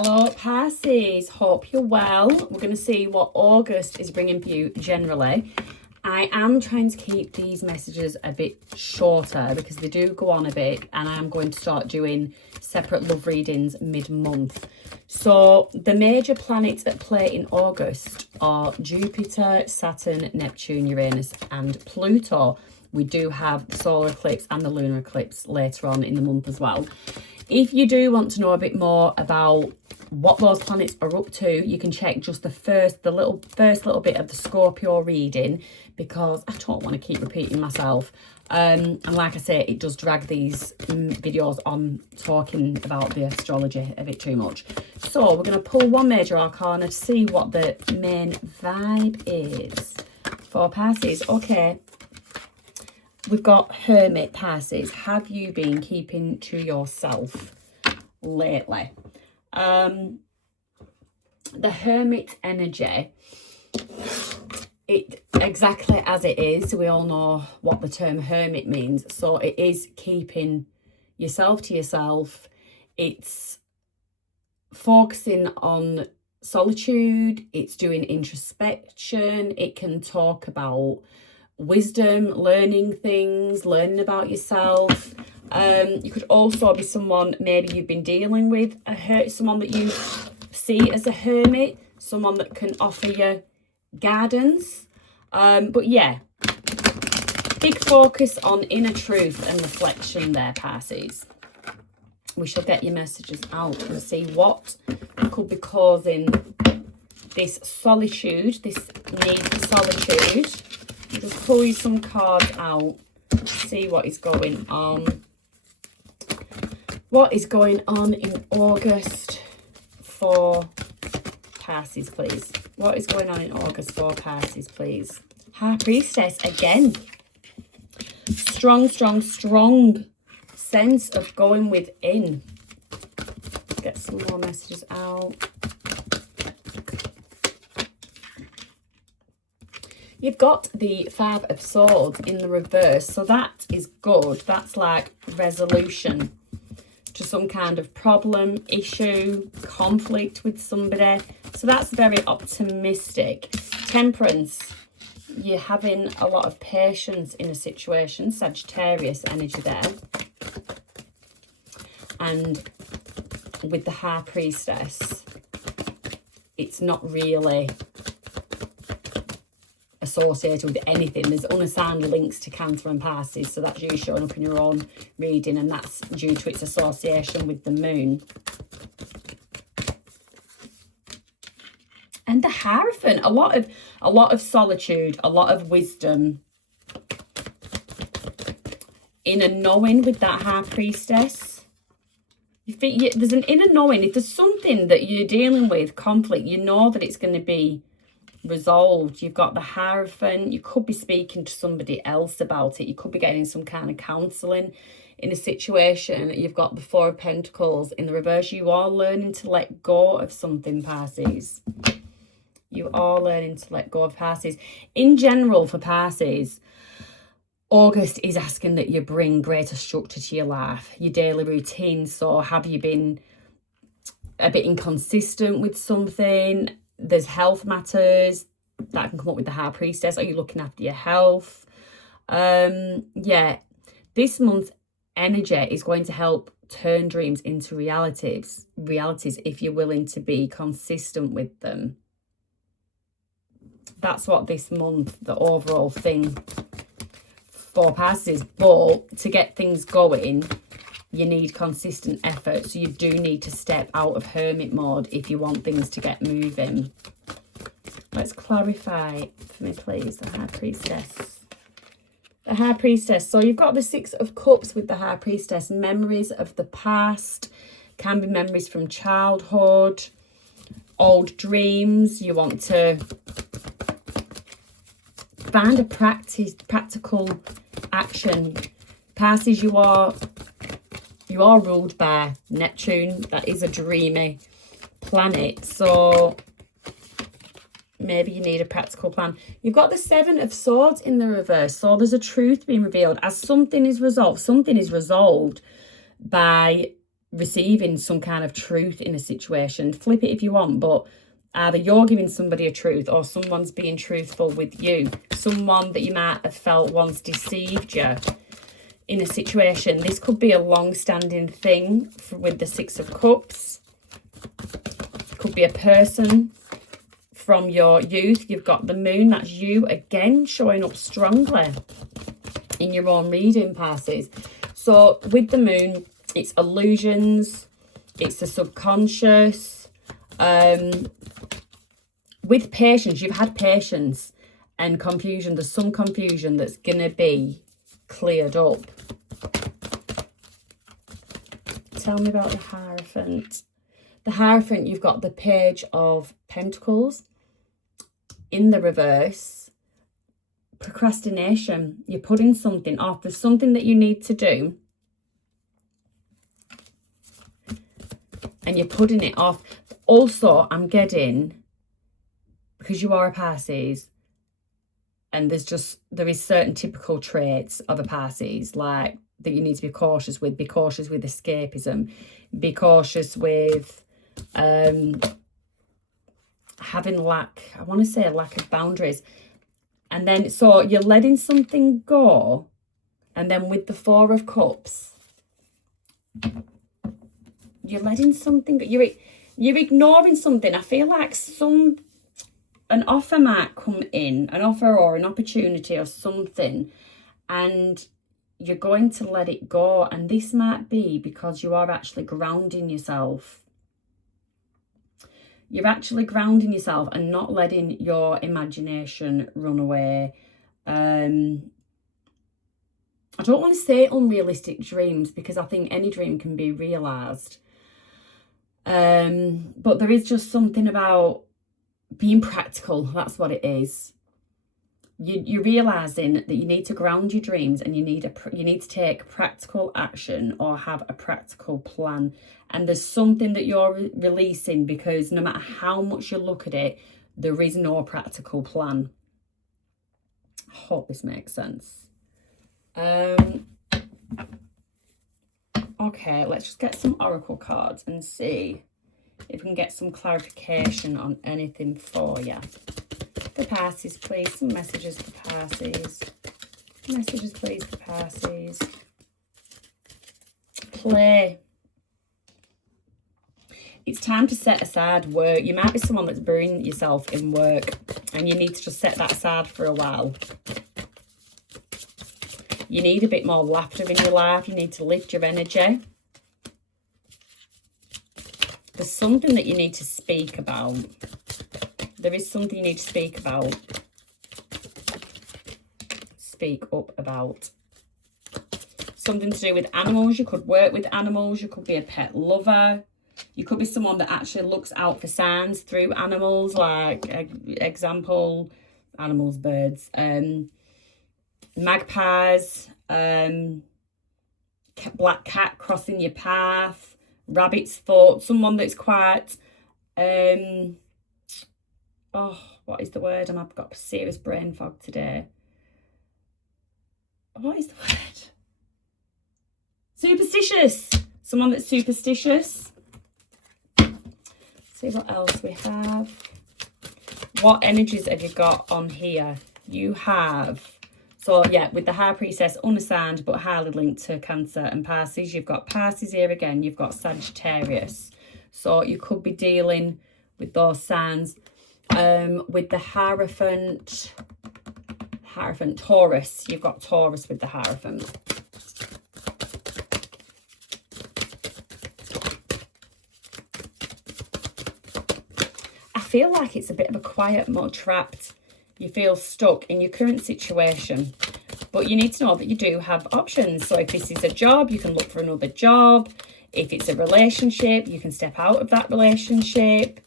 Hello Pisces, hope you're well. We're going to see what August is bringing for you generally. I am trying to keep these messages a bit shorter because they do go on a bit, and I am going to start doing separate love readings mid-month. So the major planets at play in August are Jupiter, Saturn, Neptune, Uranus and Pluto. We do have the solar eclipse and the lunar eclipse later on in the month as well. If you do want to know a bit more about what those planets are up to, you can check just the first little bit of the Scorpio reading, because I don't want to keep repeating myself. And like I say, it does drag these videos on talking about the astrology a bit too much. So we're going to pull one major arcana to see what the main vibe is for Pisces. Okay. We've got Hermit. Pisces, have you been keeping to yourself lately? The Hermit energy, it exactly as it is. We all know what the term hermit means. So it is keeping yourself to yourself. It's focusing on solitude. It's doing introspection. It can talk about wisdom, learning things, learning about yourself. You could also be someone, maybe you've been dealing with someone that you see as a hermit, someone that can offer you guidance. But yeah, big focus on inner truth and reflection there, Pisces. We shall get your messages out and see what could be causing this solitude, this need for solitude. Just pull you some cards out, see what is going on. What is going on in August for Pisces, please? What is going on in August for Pisces, please? High Priestess again. Strong, strong, strong sense of going within. Let's get some more messages out. You've got the Five of Swords in the reverse, so that is good. That's like resolution to some kind of problem, issue, conflict with somebody. So that's very optimistic. Temperance, you're having a lot of patience in a situation. Sagittarius energy there. And with the High Priestess, it's not really associated with anything. There's unassigned links to Cancer and Pisces, so that's you showing up in your own reading, and that's due to its association with the moon. And the Hierophant, a lot of solitude, a lot of wisdom, inner knowing with that High Priestess. You think there's an inner knowing. If there's something that you're dealing with, conflict, you know that it's going to be resolved. You've got the Hierophant. You could be speaking to somebody else about it. You could be getting some kind of counselling in a situation. You've got the Four of Pentacles in the reverse. You are learning to let go of something, Pisces. You are learning to let go of Pisces. In general, for Pisces, August is asking that you bring greater structure to your life, your daily routine. So have you been a bit inconsistent with something? There's health matters that can come up with the High Priestess. Are you looking after your health? Yeah, this month's energy is going to help turn dreams into realities if you're willing to be consistent with them. That's what this month, the overall thing for Pisces. But to get things going, you need consistent effort. So you do need to step out of hermit mode if you want things to get moving. Let's clarify for me, please, the High Priestess. The High Priestess. So you've got the Six of Cups with the High Priestess. Memories of the past. Can be memories from childhood. Old dreams. You want to find a practical action. Pisces, you are ruled by Neptune. That is a dreamy planet. So maybe you need a practical plan. You've got the Seven of Swords in the reverse. So there's a truth being revealed as something is resolved. Something is resolved by receiving some kind of truth in a situation. Flip it if you want, but either you're giving somebody a truth or someone's being truthful with you. Someone that you might have felt once deceived you in a situation. This could be a long-standing thing with the Six of Cups. Could be a person from your youth. You've got the moon. That's you again showing up strongly in your own reading, Pisces. So with the moon, it's illusions. It's the subconscious. With patience, you've had patience and confusion. There's some confusion that's going to be cleared up. Tell me about the Hierophant. The Hierophant, you've got the Page of Pentacles in the reverse. Procrastination. You're putting something off. There's something that you need to do and you're putting it off. Also, I'm getting, because you are a Pisces, and there is certain typical traits of a Pisces, like that you need to be cautious with. Be cautious with escapism. Be cautious with having I want to say a lack of boundaries. And then, so you're letting something go. And then with the Four of Cups, you're letting something go. You're ignoring something. I feel like an offer might come in, an offer or an opportunity or something, and you're going to let it go. And this might be because you are actually grounding yourself. You're actually grounding yourself and not letting your imagination run away. I don't want to say unrealistic dreams, because I think any dream can be realised. But there is just something about being practical. That's what it is. You're realising that you need to ground your dreams, and you need to take practical action or have a practical plan. And there's something that you're releasing, because no matter how much you look at it, there is no practical plan. I hope this makes sense. Okay, let's just get some oracle cards and see if we can get some clarification on anything for you. For Pisces, please. Some messages for Pisces. Messages, please, for Pisces. Play. It's time to set aside work. You might be someone that's burying yourself in work, and you need to just set that aside for a while. You need a bit more laughter in your life. You need to lift your energy. There's something that you need to speak about. There is something you need to speak about. Speak up about. Something to do with animals. You could work with animals. You could be a pet lover. You could be someone that actually looks out for signs through animals, like, example, animals, birds, magpies, black cat crossing your path, rabbit's foot, someone that's quite, what is the word? I've got serious brain fog today. What is the word? Superstitious. Someone that's superstitious. See what else we have. What energies have you got on here? You have, so yeah, with the High Priestess, unassigned but highly linked to Cancer and Pisces. You've got Pisces here again. You've got Sagittarius. So you could be dealing with those signs. With the Hierophant, Taurus. You've got Taurus with the Hierophant. I feel like it's a bit of a quiet, more trapped. You feel stuck in your current situation. But you need to know that you do have options. So if this is a job, you can look for another job. If it's a relationship, you can step out of that relationship.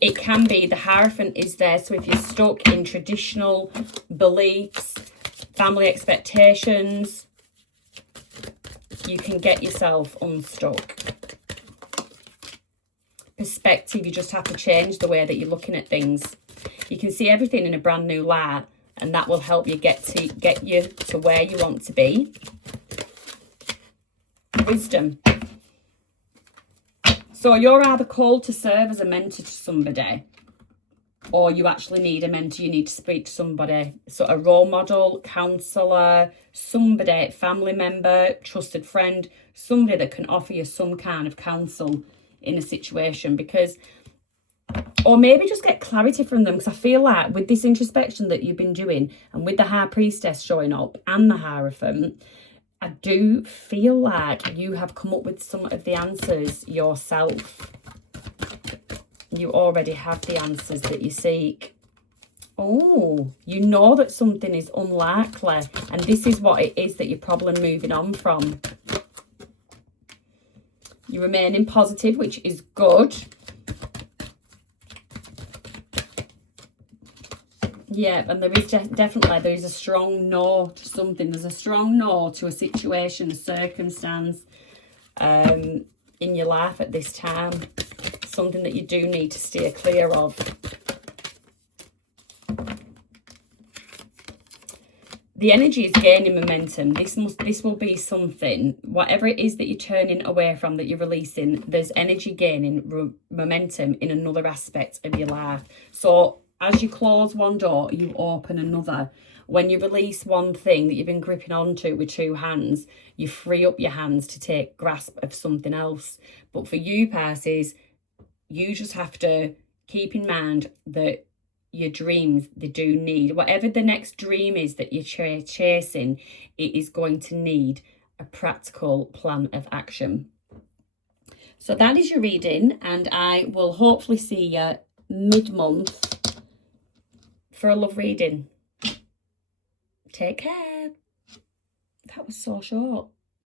It can be the Hierophant is there. So if you're stuck in traditional beliefs, family expectations, you can get yourself unstuck. Perspective, you just have to change the way that you're looking at things. You can see everything in a brand new light, and that will help you get you to where you want to be. wisdom. So you're either called to serve as a mentor to somebody, or you actually need a mentor. You need to speak to somebody. So a role model, counsellor, somebody, family member, trusted friend, somebody that can offer you some kind of counsel in a situation, because, or maybe just get clarity from them, because I feel like with this introspection that you've been doing, and with the High Priestess showing up and the Hierophant, I do feel like you have come up with some of the answers yourself. You already have the answers that you seek. Oh, you know that something is unlikely, and this is what it is that you're probably moving on from. You're remaining positive, which is good. Yeah, and there is definitely, there is a strong no to something. There's a strong no to a situation, a circumstance in your life at this time. Something that you do need to steer clear of. The energy is gaining momentum. This will be something, whatever it is that you're turning away from, that you're releasing, there's energy gaining momentum in another aspect of your life. So as you close one door, you open another. When you release one thing that you've been gripping onto with two hands, you free up your hands to take grasp of something else. But for you, Pisces, you just have to keep in mind that your dreams, they do need, whatever the next dream is that you're chasing, it is going to need a practical plan of action. So that is your reading, and I will hopefully see you mid-month for a love reading. Take care. That was so short.